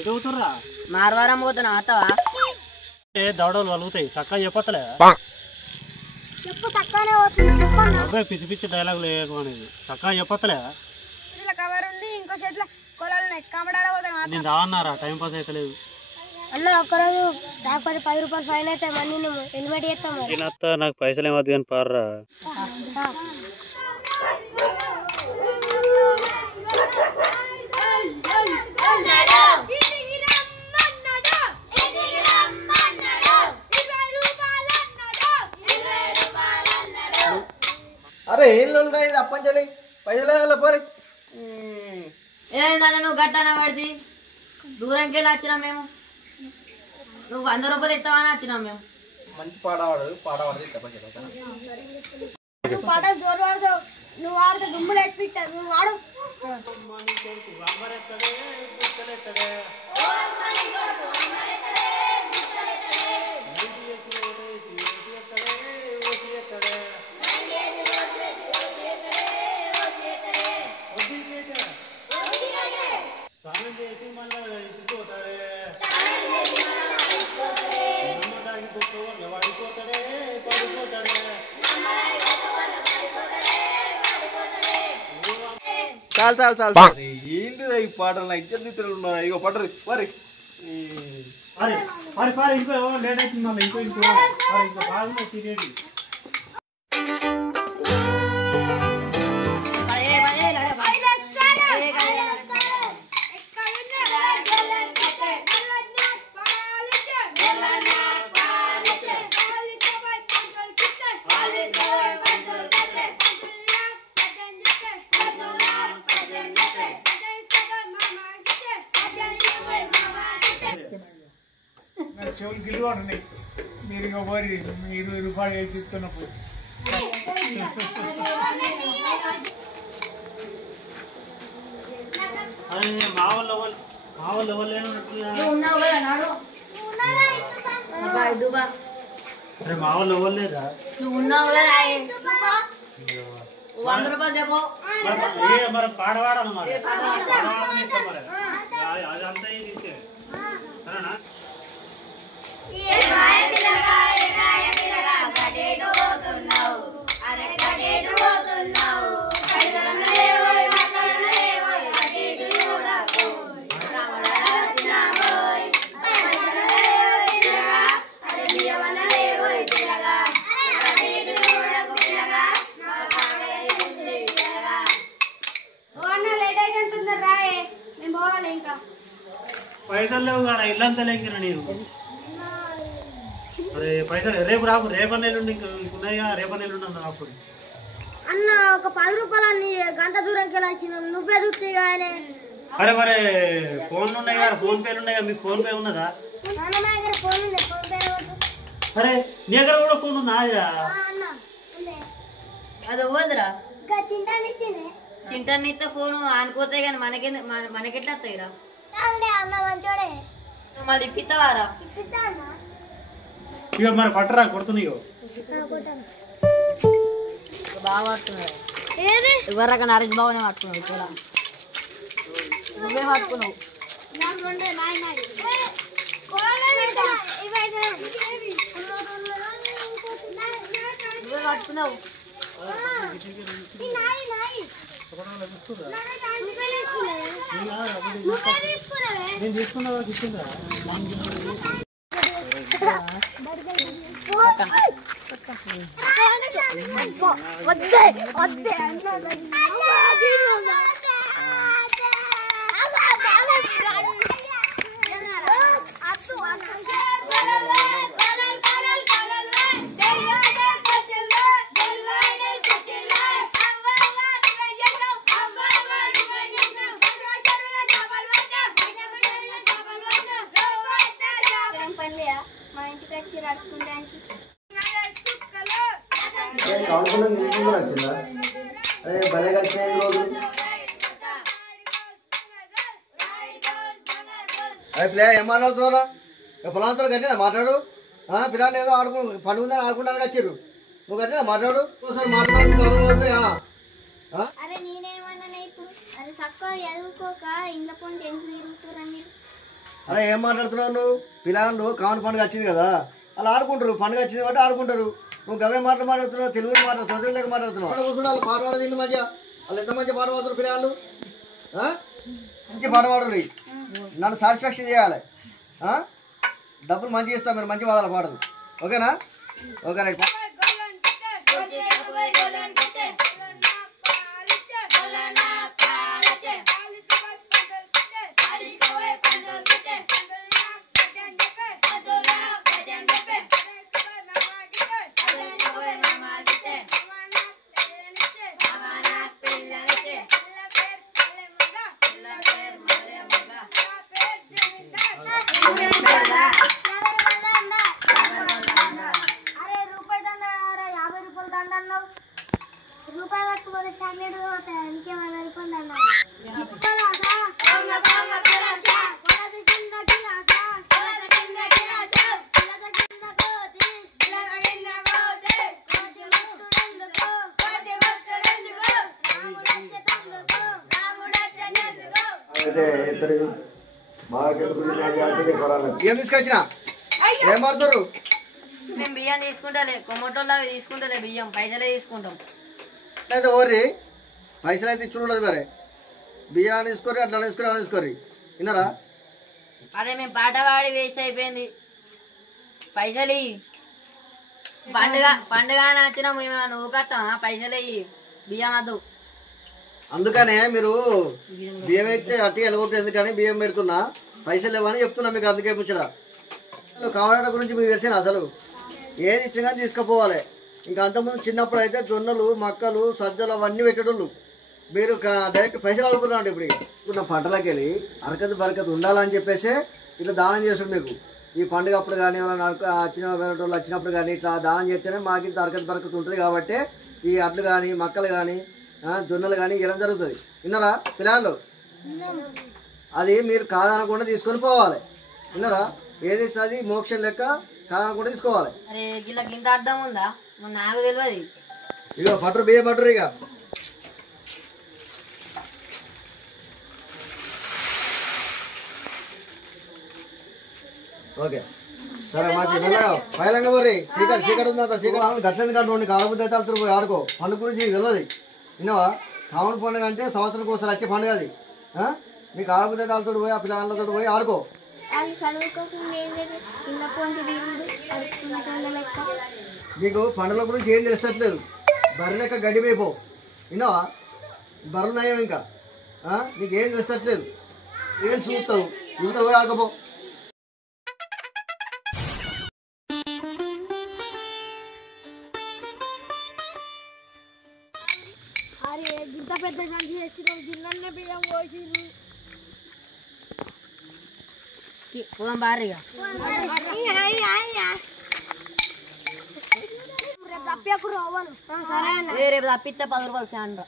ఎదుగుతుర్రా మార్వారం పోతున్నా అత్తవా దవడలు వలుగుతాయి చక్కగా చెప్పలే చెప్పు చక్కగానే పోతుంది అవే పిచ్చి పిచ్చి డైలాగులు వేయకమనేది చక్కగా చెప్పలే కవర్ ఉంది ఇంకో చేతిలో కొలాలు కమడాడబోతాను నేను రావన్నారా టైం పాస్ అవుతలేదు అన్న ఒక్కరోజు రాకపోతే 10 రూపాయలు ఫైన్ అయితే మళ్ళీ నువ్వు హెల్మెట్ చేస్తాం నేనత్త నాకు పైసలు ఏమద్దు కానీ పార్రా అరే ఏం ఉన్నాయి అప్పంచలే పైసలు పోరే ఏదన్నా నువ్వు గట్టన పడితే దూరంకి వెళ్ళి వచ్చినాం మేము నువ్వు 100 రూపాయలు ఇస్తావని వచ్చినాం మేము మంచి పాడవాడు నువ్వు పాటలు జోరు వాడతావు నువ్వు వాడితే దుమ్ములు వేసిపిస్తావు నువ్వు వాడు చాలు చాలు చాలు ఏంటిరా ఈ పాటలు నాకు ఇద్దరు ఉన్నారు ఇగో పడరు మరి ఇంకో లేట్ అవుతుంది మళ్ళీ ఇంకో బాగుంది తిరిగి చెవులు గిల్లువాడు మీరు ఇంకా పోరి 20 రూపాయలు వేసి ఇస్తున్నప్పుడు మా వాళ్ళు ఎవరు లేనట్టుగా మా వాళ్ళు ఎవరు లేదా నువ్వు ఉన్నావు కదా 100 రూపాయలు చెప్పు మరి పాడవాడాలి మరి అదంతా సరేనా పైసలు లేవు కదా ఇల్లంతా లేకిన నేను అరే పైసలు రేపు రాకు రేపన్న ఎల్లుండి ఇంకున్నాయిగా రేపన్న ఎల్లుండి అన్న అప్పుడు అన్న ఒక 10 రూపాయలు గంట దూరంకి వెళ్ళి వచ్చినాం నువ్వే చూస్తే కానీ అరే మరి ఫోన్లు ఉన్నాయి కదా ఫోన్ పేలు ఉన్నాయి కదా మీకు ఫోన్ పే ఉన్నదా అరే నీ దగ్గర కూడా ఫోన్ ఉందా అది ఇవ్వదురా చింటాన్ని ఇస్తే ఫోన్ ఆనుకోతాయి కానీ మనకెట్లా వస్తాయిరా అన్న మంచోడే నువ్వు మళ్ళీ ఇప్పిస్తావారా ఇక మరి పట్టరా కొడుతున్నాయో బాగా పట్టుకున్నావు ఎవరక నరేష్ బాబునే పట్టుకున్నావు ఇక్కడ నువ్వే పట్టుకున్నావు నువ్వే పట్టుకున్నావు నేను తీసుకున్నా తీసుకుంటా భలే కలిసిన రోజు అదే ఏం మాట్లాడుతున్నారా పొలాంతో గట్టినా మాట్లాడు పిల్లలు ఏదో ఆడుకు పండుగ ఆడుకుంటానికి వచ్చారు నువ్వు గట్టినా మాట్లాడు ఒకసారి మాట్లాడు అరే నేనేమన్నా ఇప్పుడు అరే చక్కగా చదువుకోక ఇంట్లో పొండి ఎందుకు తిరుగుతురా మీరు అరే ఏం మాట్లాడుతున్నావు నువ్వు? పిల్లలు కామన్ పండుగ వచ్చింది కదా, అలా ఆడుకుంటారు. పండుగ వచ్చింది కాబట్టి ఆడుకుంటారు. నువ్వు గవే మాట్లాడుతున్నావు, తెలుగు మాట్లాడుతున్నావు, లేక మాట్లాడుతున్నావు. కూర్చుంటారు, పాట పాడదు మధ్య. వాళ్ళు ఎంత మంచిగా పాట పాడుతున్నారు పిల్లలు. మంచి పాట పాడరు. నన్ను సాటిస్ఫాక్షన్ చేయాలి. డబ్బులు మంచిగా ఇస్తాం, మీరు మంచి పాడాలి పాటలు. ఓకేనా? Okay right. రూపాయి పట్టుకోవాలి చాక్లెట్ ఇంకేమైనా రూపాయలు ఏం తీసుకొచ్చినా? ఏం పడతారు? మేము బియ్యం తీసుకుంటలే, కొమ్మటోళ్ళు అవి తీసుకుంటలే, బియ్యం పైసలే తీసుకుంటాం. అయితే ఓర్రి పైసలు అయితే ఇచ్చి ఉండదు. మరి బియ్యాన్ని తీసుకోరి, అట్లా తీసుకొని అలా తీసుకోరి. విన్నారా? అదే మేము పాట పాడి వేస్ట్ అయిపోయింది. పైసలు ఇయ్యి. పండుగ అని వచ్చినా మేము నువ్వు కత్తామా? పైసలు ఇయ్యి, బియ్యం వద్దు. అందుకనే మీరు బియ్యం అయితే అట్టి ఎలగొట్టు. ఎందుకని బియ్యం పెడుతున్నా, పైసలు లేవని చెప్తున్నా మీకు. అందుకే ముచ్చట. కావాలట గురించి మీకు తెలిసిన అసలు ఏది ఇచ్చినా తీసుకుపోవాలి. ఇంకా అంతకుముందు చిన్నప్పుడు అయితే జొన్నలు, మక్కలు, సజ్జలు అవన్నీ పెట్టేటోళ్ళు. మీరు డైరెక్ట్ పైసలు అడుగుతున్నాండి. ఇప్పుడు నా పంటలోకి వెళ్ళి అరకత బరకత ఉండాలని చెప్పేసి ఇట్లా దానం చేస్తుంది మీకు. ఈ పండుగ అప్పుడు కానీ వచ్చిన వాళ్ళు వచ్చినప్పుడు కానీ ఇట్లా దానం చేస్తేనే మాకు ఇంత అరకత బరకత ఉంటుంది. కాబట్టి ఈ అట్లు కానీ, మక్కలు కానీ, జొన్నలు కానీ ఇవ్వడం జరుగుతుంది. విన్నారా పిల్లలు? అది మీరు కాదనకుండా తీసుకొని పోవాలి. విన్నారా? ఏది అది మోక్షం లెక్క కాదనకుండా తీసుకోవాలి. అరే గిల్ల గింత అడ్డం ఉందా? నాకు తెలియదు. ఇక పట్టరు, బియ్యం పట్టరు. ఇక ఓకే సరే మంచి మెల్లగా పైలంగా మరి చీకటి ఉందా? చీకటి గట్లేదు కంటే కాలబుద్ధి అయితే వెళ్తారు. పోయి ఆడుకో. పండుగ గురించి తెలియదు. విన్నావా? కామన్ పండుగ అంటే సంవత్సరం ఒకసారి వచ్చే పండుగ అది. మీకు ఆడబుద్ధి అయితే వెళ్తాడు. పోయి ఆ పిల్లలతో పోయి ఆడుకో. నీకు పండుగల గురించి ఏం తెలుస్తట్లేదు. బర్రె లెక్క గడ్డి వేయిపో. విన్నావా? బర్రెలు నయం. ఇంకా నీకేం తెలుస్తట్లేదు. ఏం చూస్తావు? ఇంకా పోయి ఆడుకోపో. అరే ఇంత పెద్ద గంజి తెచ్చినావు, గిన్నె బియ్యం పోసిరు. పోదాం బారీగా. రేపు తప్పకు రావాలి. సరే అన్న. రేపు తప్పిస్తే 10 రూపాయలు ఫ్యాన్ రా.